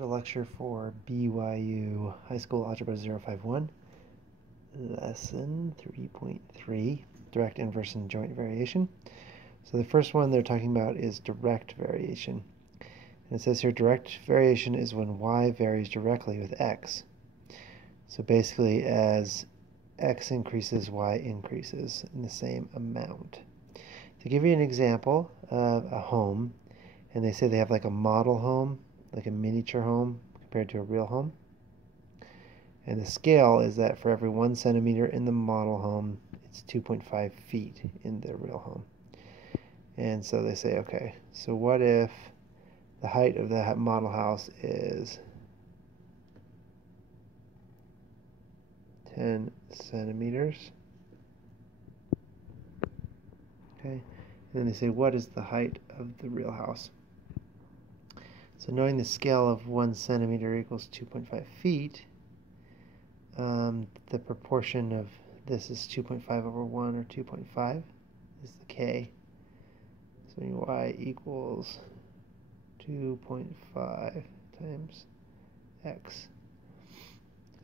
Extra lecture for BYU High School Algebra 051, Lesson 3.3, Direct Inverse and Joint Variation. So the first one they're talking about is direct variation. And it says here direct variation is when y varies directly with x. So basically as x increases, y increases in the same amount. To give you an example of a home, and they say they have like a model home, like a miniature home compared to a real home. And the scale is that for every 1 centimeter in the model home, it's 2.5 feet in the real home. And so they say, okay, so what if the height of the model house is 10 centimeters? Okay, and then they say, what is the height of the real house? So knowing the scale of 1 centimeter equals 2.5 feet, the proportion of this is 2.5 over 1, or 2.5 is the k. So y equals 2.5 times x.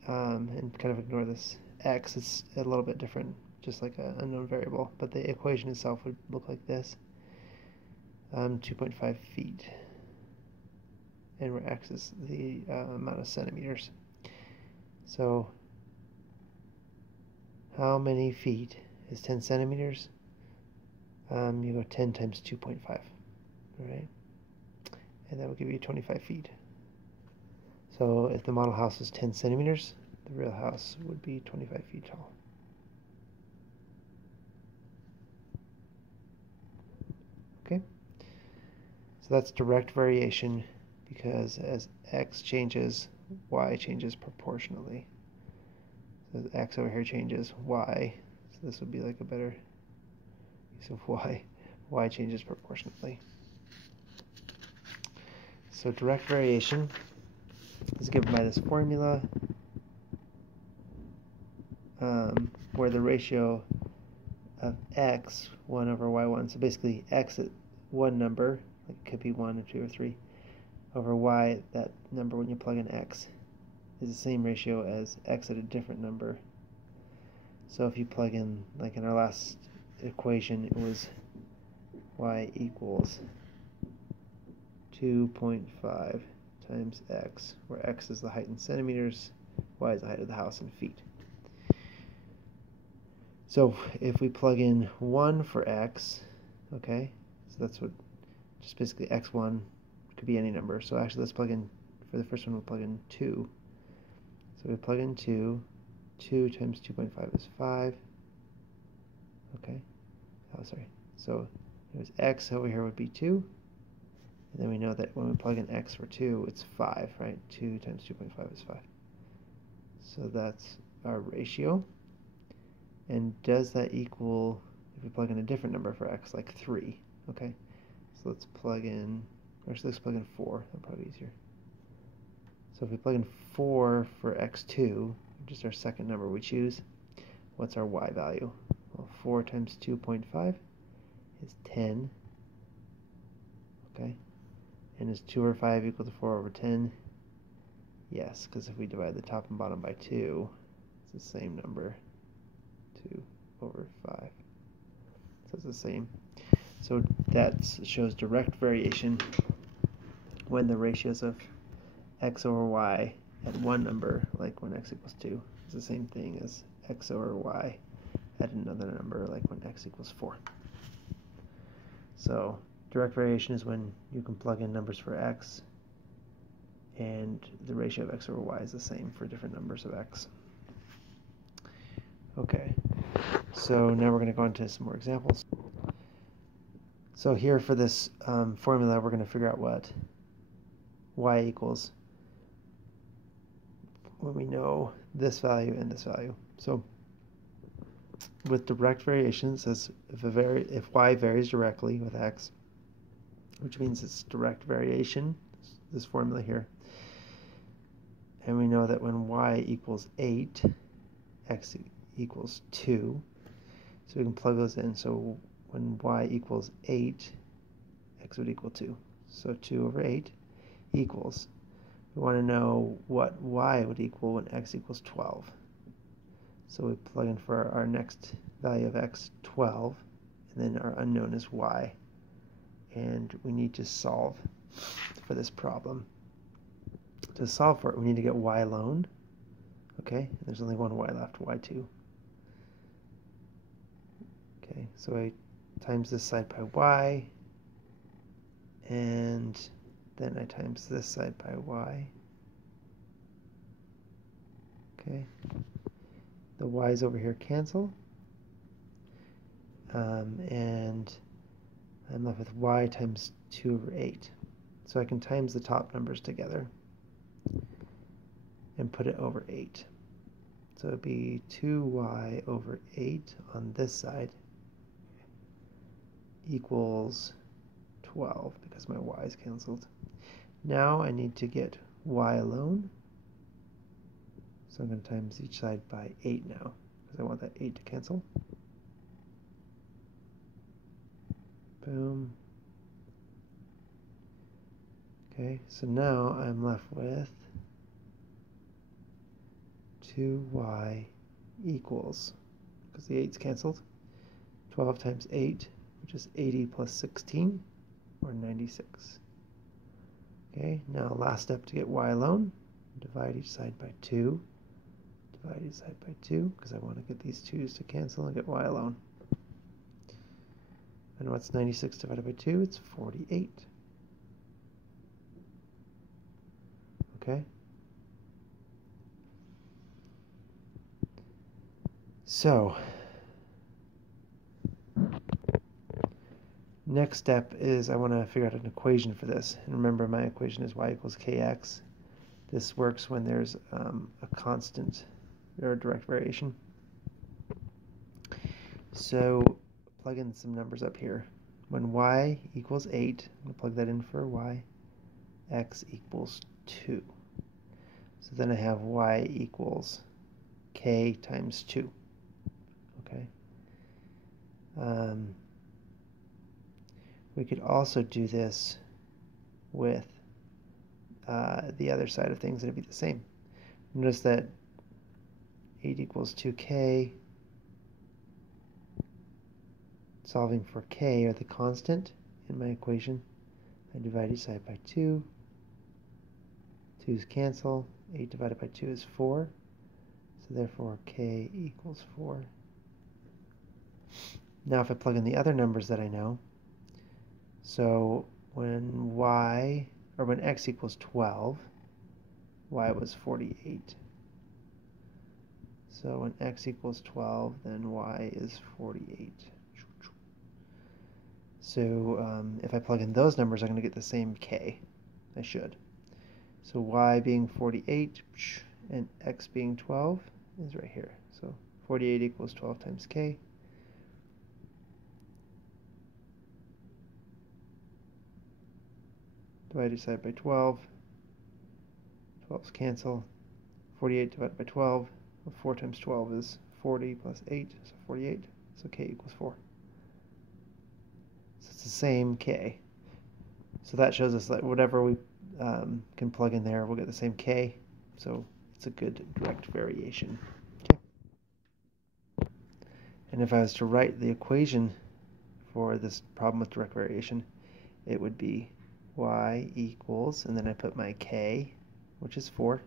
And kind of ignore this x, it's a little bit different, just like an unknown variable, but the equation itself would look like this. 2.5 feet. And where x is the amount of centimeters. So how many feet is 10 centimeters? You go 10 times 2.5, right? And that will give you 25 feet. So if the model house is 10 centimeters, the real house would be 25 feet tall. Okay? So that's direct variation, because as x changes, y changes proportionally. So as x over here changes, y, so this would be like a better use of y changes proportionately. So direct variation is given by this formula, where the ratio of x, 1 over y1, so basically x at one number, like it could be 1 or 2 or 3, over y, that number when you plug in x, is the same ratio as x at a different number. So if you plug in, like in our last equation, it was y equals 2.5 times x, where x is the height in centimeters, y is the height of the house in feet. So if we plug in 1 for x, okay, so that's what, just basically x1 could be any number. So actually let's plug in, for the first one we'll plug in 2. So we plug in 2 times 2.5 is 5. Okay, oh sorry, so it was x over here would be 2. And then we know that when we plug in x for 2, it's 5, right? 2 times 2.5 is 5. So that's our ratio. And does that equal, if we plug in a different number for x, like 3, okay? So let's plug in, or actually let's plug in 4, that'll probably be easier. So if we plug in 4 for x2, just our second number we choose, what's our y value? Well, 4 times 2.5 is 10, okay? And is 2 over 5 equal to 4 over 10? Yes, because if we divide the top and bottom by 2, it's the same number, 2 over 5. So it's the same. So that shows direct variation when the ratios of x over y at one number, like when x equals 2, is the same thing as x over y at another number, like when x equals 4. So direct variation is when you can plug in numbers for x and the ratio of x over y is the same for different numbers of x. Okay, so now we're going to go into some more examples. So here for this formula, we're going to figure out what y equals when we know this value and this value. So with direct variation, it says if y varies directly with x, which means it's direct variation, this formula here, and we know that when y equals 8, x equals 2, so we can plug those in. So when y equals 8, x would equal 2. So 2 over 8 equals, we want to know what y would equal when x equals 12. So we plug in for our next value of x, 12, and then our unknown is y. And we need to solve for this problem. To solve for it, we need to get y alone. Okay, there's only one y left, y2. Okay, so I times this side by y, and then I times this side by y. Okay, the y's over here cancel, and I'm left with y times 2 over 8. So I can times the top numbers together and put it over 8. So it would be 2y over 8 on this side equals 12 because my y is canceled. Now I need to get y alone. So I'm going to times each side by 8 now because I want that 8 to cancel. Boom. Okay, so now I'm left with 2y equals, because the 8's canceled, 12 times 8, which is 80 plus 16, or 96. Okay, now last step to get y alone, divide each side by 2, divide each side by 2, because I want to get these 2's to cancel and get y alone. And what's 96 divided by 2? It's 48. Okay. So, next step is I want to figure out an equation for this. And remember, my equation is y equals kx. This works when there's a constant or a direct variation. So, plug in some numbers up here. When y equals 8, I'm going to plug that in for y, x equals 2. So then I have y equals k times 2. Okay. We could also do this with the other side of things, and it'd be the same. Notice that 8 equals 2k. Solving for k, or the constant in my equation, I divide each side by 2. 2's cancel. 8 divided by 2 is 4. So therefore k equals 4. Now if I plug in the other numbers that I know, so when when x equals 12, y was 48. So when x equals 12, then y is 48. So if I plug in those numbers, I'm going to get the same k. I should. So y being 48 and x being 12 is right here. So 48 equals 12 times k. Divide each side by 12. 12's cancel. 48 divided by 12. 4 times 12 is 40 plus 8, so 48. So k equals 4. So it's the same k. So that shows us that whatever we can plug in there, we'll get the same k. So it's a good direct variation. Okay. And if I was to write the equation for this problem with direct variation, it would be y equals, and then I put my k, which is 4,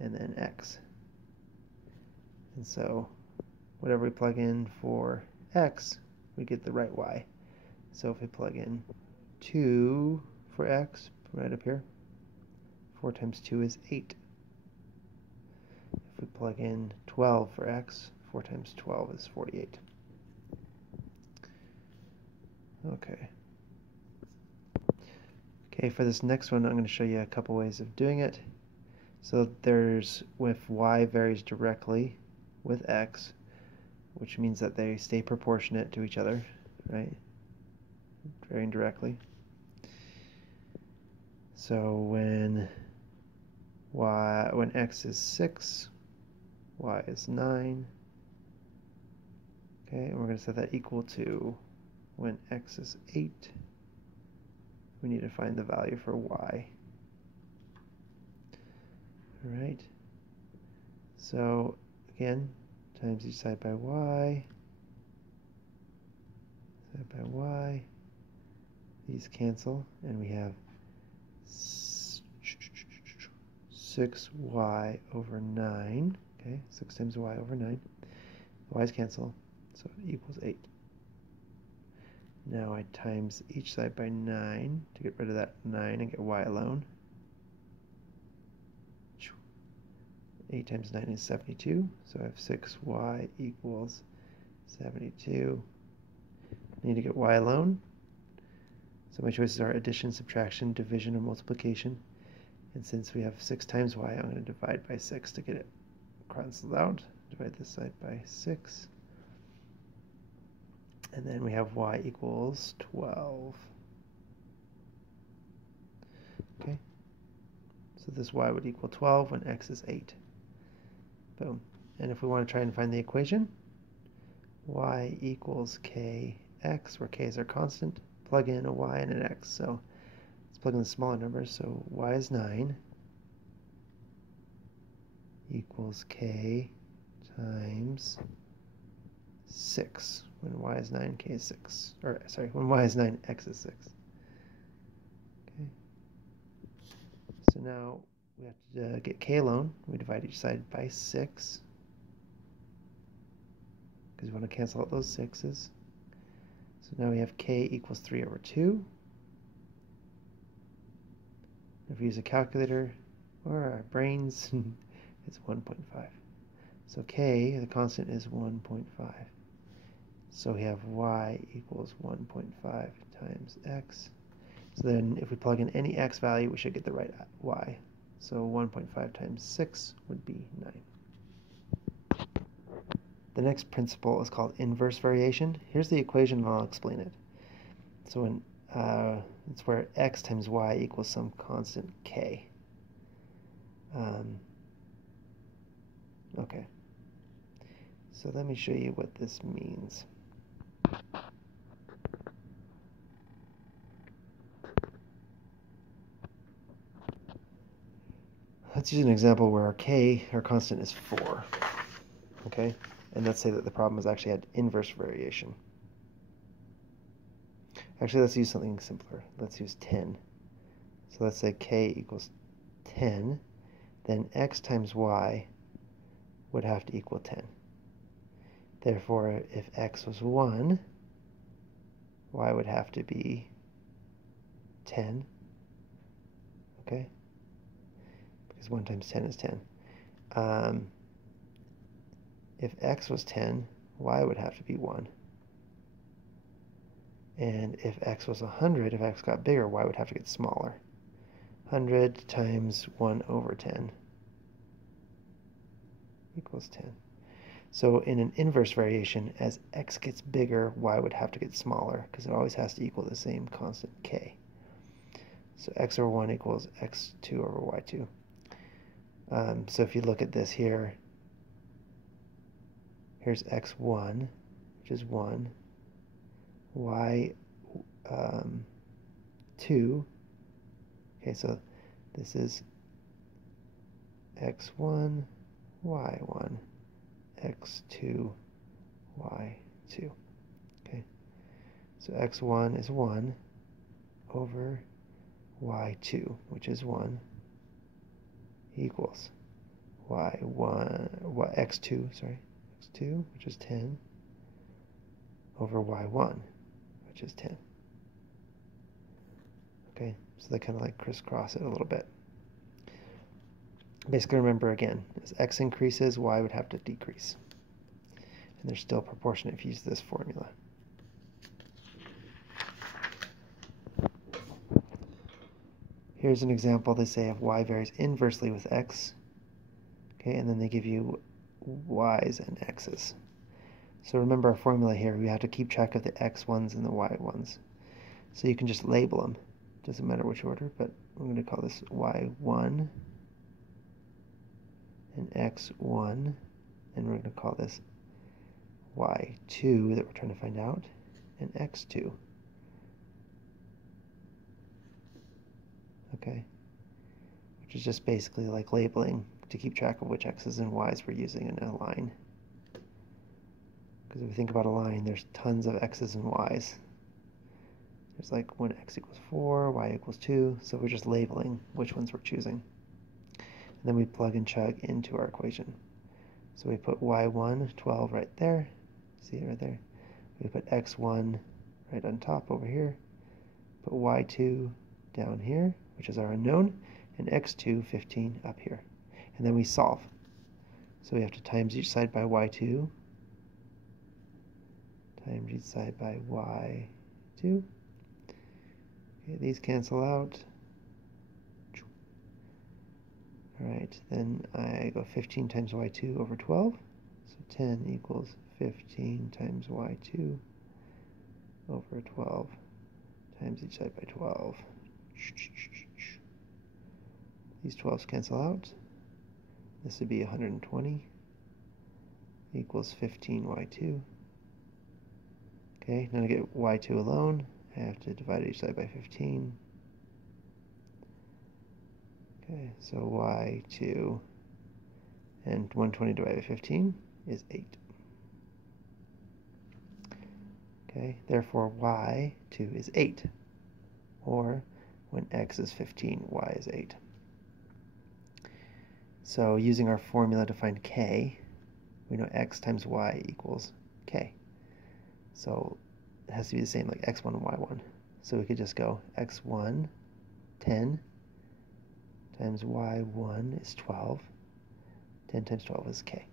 and then x. And so whatever we plug in for x, we get the right y. So if we plug in 2 for x, right up here, 4 times 2 is 8. If we plug in 12 for x, 4 times 12 is 48. Okay. Okay, for this next one, I'm going to show you a couple ways of doing it. So there's, if y varies directly with x, which means that they stay proportionate to each other, right? Varying directly. So when x is 6, y is 9. Okay, and we're going to set that equal to when x is 8. We need to find the value for y. All right. So again, times each side by y. Side by y. These cancel, and we have 6y over 9. Okay, 6 times y over 9. The y's cancel, so it equals 8. Now I times each side by 9 to get rid of that 9 and get y alone. 8 times 9 is 72, so I have 6y equals 72. I need to get y alone. So my choices are addition, subtraction, division, or multiplication. And since we have 6 times y, I'm going to divide by 6 to get it cancelled out. Divide this side by 6. And then we have y equals 12. Okay. So this y would equal 12 when x is 8. Boom. And if we want to try and find the equation, y equals kx, where k is our constant, plug in a y and an x. So let's plug in the smaller numbers. So y is 9 equals k times 6. When y is 9, k is 6. Or, sorry, when y is 9, x is 6. Okay. So now we have to get k alone. We divide each side by 6. Because we want to cancel out those 6's. So now we have k equals 3 over 2. If we use a calculator or our brains, it's 1.5. So k, the constant, is 1.5. So we have y equals 1.5 times x. So then if we plug in any x value, we should get the right y. So 1.5 times 6 would be 9. The next principle is called inverse variation. Here's the equation, and I'll explain it. So when it's where x times y equals some constant k. Okay. So let me show you what this means. Let's use an example where our k, our constant, is 4. Okay? And let's say that the problem has actually had inverse variation. Actually, let's use something simpler. Let's use 10. So let's say k equals 10. Then x times y would have to equal 10. Therefore, if x was 1, y would have to be 10. Okay? Because 1 times 10 is 10. If x was 10, y would have to be 1. And if x was 100, if x got bigger, y would have to get smaller. 100 times 1 over 10 equals 10. So in an inverse variation, as x gets bigger, y would have to get smaller, because it always has to equal the same constant k. So x over 1 equals x2 over y2. So if you look at this here, here's x1, which is 1, y 2. Okay, so this is x1, y1, x2, y2. Okay, so x1 is 1 over y2, which is 1, equals x2, which is 10, over y1, which is 10. Okay, so they kind of like crisscross it a little bit. Basically, remember again, as x increases, y would have to decrease. And they're still proportionate if you use this formula. Here's an example. They say if y varies inversely with x, okay, and then they give you y's and x's. So remember our formula here, we have to keep track of the x1s and the y1s. So you can just label them. Doesn't matter which order, but I'm going to call this y1 and x1, and we're going to call this y2 that we're trying to find out, and x2. Okay, which is just basically like labeling to keep track of which x's and y's we're using in a line. Because if we think about a line, there's tons of x's and y's. There's like when x equals 4, y equals 2, so we're just labeling which ones we're choosing. And then we plug and chug into our equation. So we put y1, 12 right there. See it right there? We put x1 right on top over here. Put y2 down here, which is our unknown, and x2, 15 up here. And then we solve. So we have to times each side by y2, times each side by y2. Okay, these cancel out. Alright, then I go 15 times y2 over 12. So 10 equals 15 times y2 over 12 times each side by 12. These 12s cancel out. This would be 120 equals 15y2. Okay, now to get y2 alone, I have to divide each side by 15. Okay, so y2 and 120 divided by 15 is 8. Okay, therefore y2 is 8. Or when x is 15, y is 8. So using our formula to find k, we know x times y equals k. So it has to be the same, like x1 and y1. So we could just go x1, 10, times y1 is 12. 10 times 12 is k.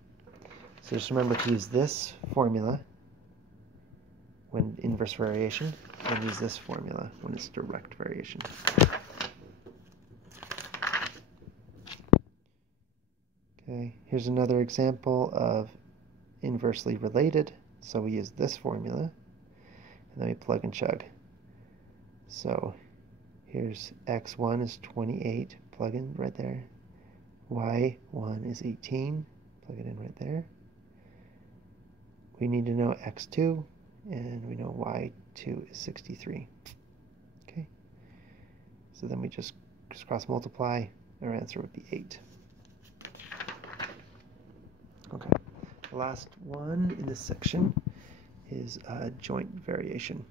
So just remember to use this formula when inverse variation, and use this formula when it's direct variation. Okay, here's another example of inversely related. So we use this formula, and then we plug and chug. So here's x1 is 28, plug in right there. y1 is 18, plug it in right there. We need to know x2, and we know y2 is 63. Okay, so then we just cross multiply, our answer would be 8. Okay, the last one in this section is joint variation.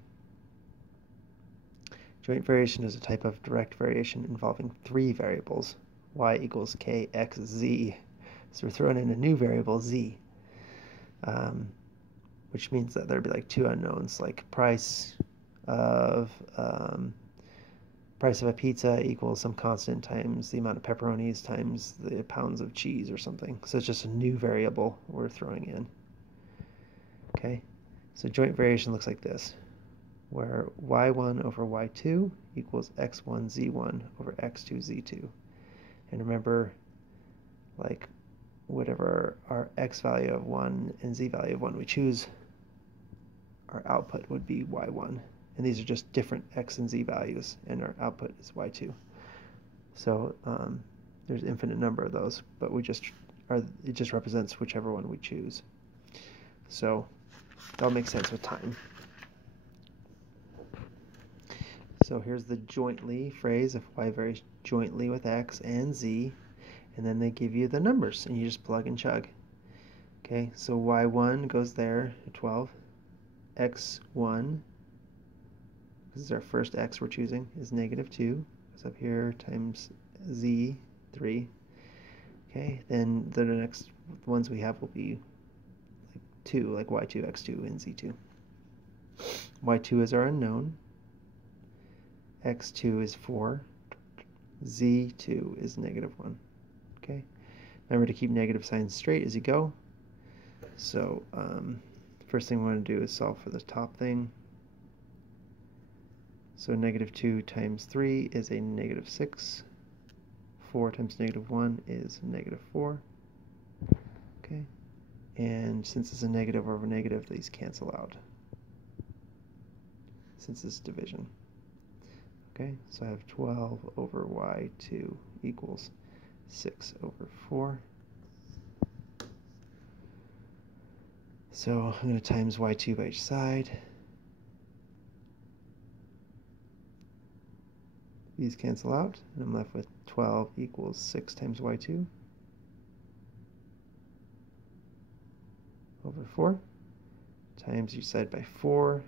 Joint variation is a type of direct variation involving 3 variables, y equals k, x, z. So we're throwing in a new variable, z, which means that there'd be like 2 unknowns, like price of a pizza equals some constant times the amount of pepperonis times the pounds of cheese or something. So it's just a new variable we're throwing in. Okay, so joint variation looks like this, where y1 over y2 equals x1 z1 over x2 z2. And remember, like, whatever our x value of 1 and z value of 1 we choose, our output would be y1. And these are just different x and z values, and our output is y2. So there's infinite number of those, but it just represents whichever one we choose. So that'll make sense with time. So here's the jointly phrase, if y varies jointly with x and z, and then they give you the numbers, and you just plug and chug. Okay, so y1 goes there, 12. x1, this is our first x we're choosing, is -2. Goes up here times z, 3. Okay, then the next ones we have will be like 2, like y2, x2, and z2. y2 is our unknown. x2 is 4. z2 is -1. Okay, remember to keep negative signs straight as you go. So first thing we want to do is solve for the top thing. So -2 times 3 is a -6. 4 times -1 is -4. Okay, and since it's a negative over negative, these cancel out since it's division. Okay, so I have 12 over y2 equals 6 over 4. So I'm going to times y2 by each side. These cancel out, and I'm left with 12 equals 6 times y2 over 4 times each side by 4.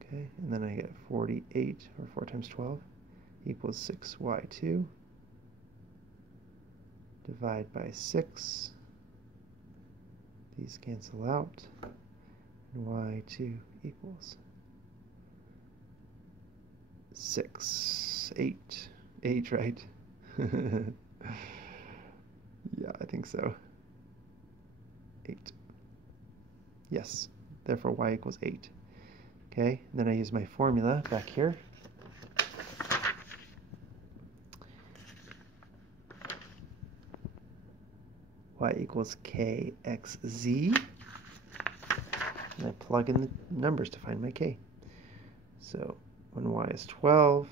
Okay, and then I get 48, or 4 times 12, equals 6y2. Divide by 6. These cancel out, and y2 equals 6, 8, 8, right? Yeah, I think so. 8. Yes, therefore y equals 8. Okay, and then I use my formula back here. Y equals kxz. And I plug in the numbers to find my k. So when y is 12,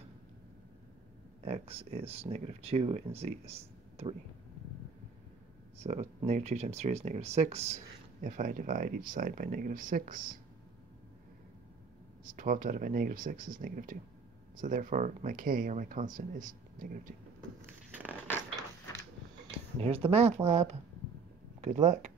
x is -2, and z is 3. So -2 times 3 is -6. If I divide each side by -6, it's 12 divided by -6 is -2. So therefore my k, or my constant, is -2. And here's the math lab. Good luck.